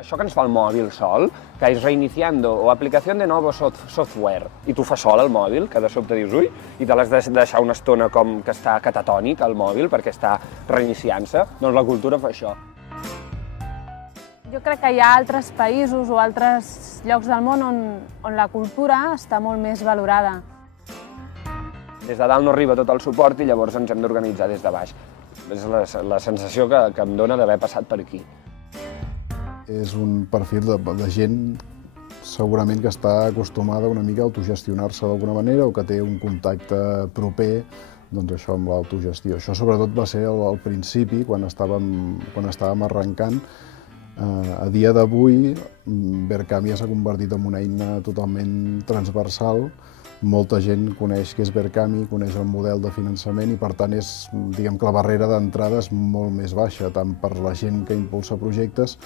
Això que ens fa el mòbil sol, que és reiniciando o aplicació de nou software, i tu fa sol el mòbil, que de sobte dius, ui, i te l'has de deixar una estona com que està catatònic el mòbil perquè està reiniciant-se, doncs la cultura fa això. Jo crec que hi ha altres països o altres llocs del món on la cultura està molt més valorada. Des de dalt no arriba tot el suport i llavors ens hem d'organitzar des de baix. És la sensació que em dóna d'haver passat per aquí. És un perfil de gent segurament que està acostumada una mica a autogestionar-se d'alguna manera o que té un contacte proper doncs això, amb l'autogestió. Això sobretot va ser al principi, quan estàvem arrencant. A dia d'avui, Verkami s'ha convertit en una eina totalment transversal. Molta gent coneix què és Verkami, coneix el model de finançament i, per tant, diguem que la barrera d'entrada és molt més baixa, tant per la gent que impulsa projectes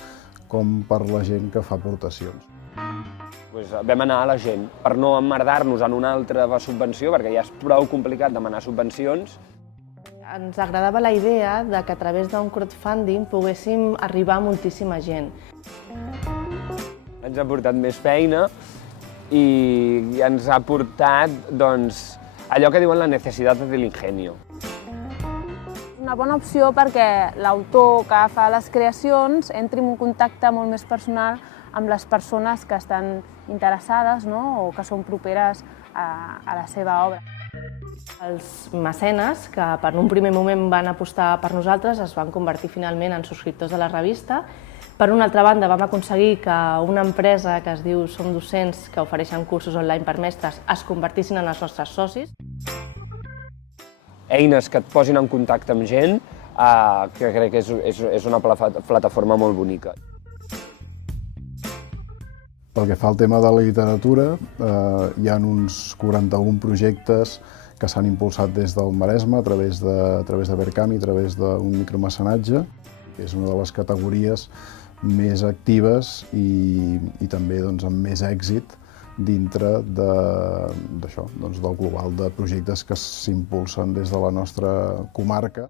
com per la gent que fa aportacions. Vam anar a la gent per no emmerdar-nos en una altra subvenció, perquè ja és prou complicat demanar subvencions. Ens agradava la idea de que a través d'un crowdfunding poguéssim arribar a moltíssima gent. Ens ha portat més feina i ens ha portat doncs, allò que diuen la necessitat de l'ingenio. Una bona opció perquè l'autor que fa les creacions entri en un contacte molt més personal amb les persones que estan interessades, no? O que són properes a la seva obra. Els mecenes, que per un primer moment van apostar per nosaltres, es van convertir finalment en subscriptors de la revista. Per una altra banda, vam aconseguir que una empresa que es diu Som Docents, que ofereixen cursos online per mestres, es convertissin en els nostres socis. Eines que et posin en contacte amb gent, que crec que és una plataforma molt bonica. Pel que fa al tema de la literatura, hi ha uns 41 projectes que s'han impulsat des del Maresme a través de Verkami, a través d'un micromecenatge, que és una de les categories més actives i també amb més èxit dintre del global de projectes que s'impulsen des de la nostra comarca.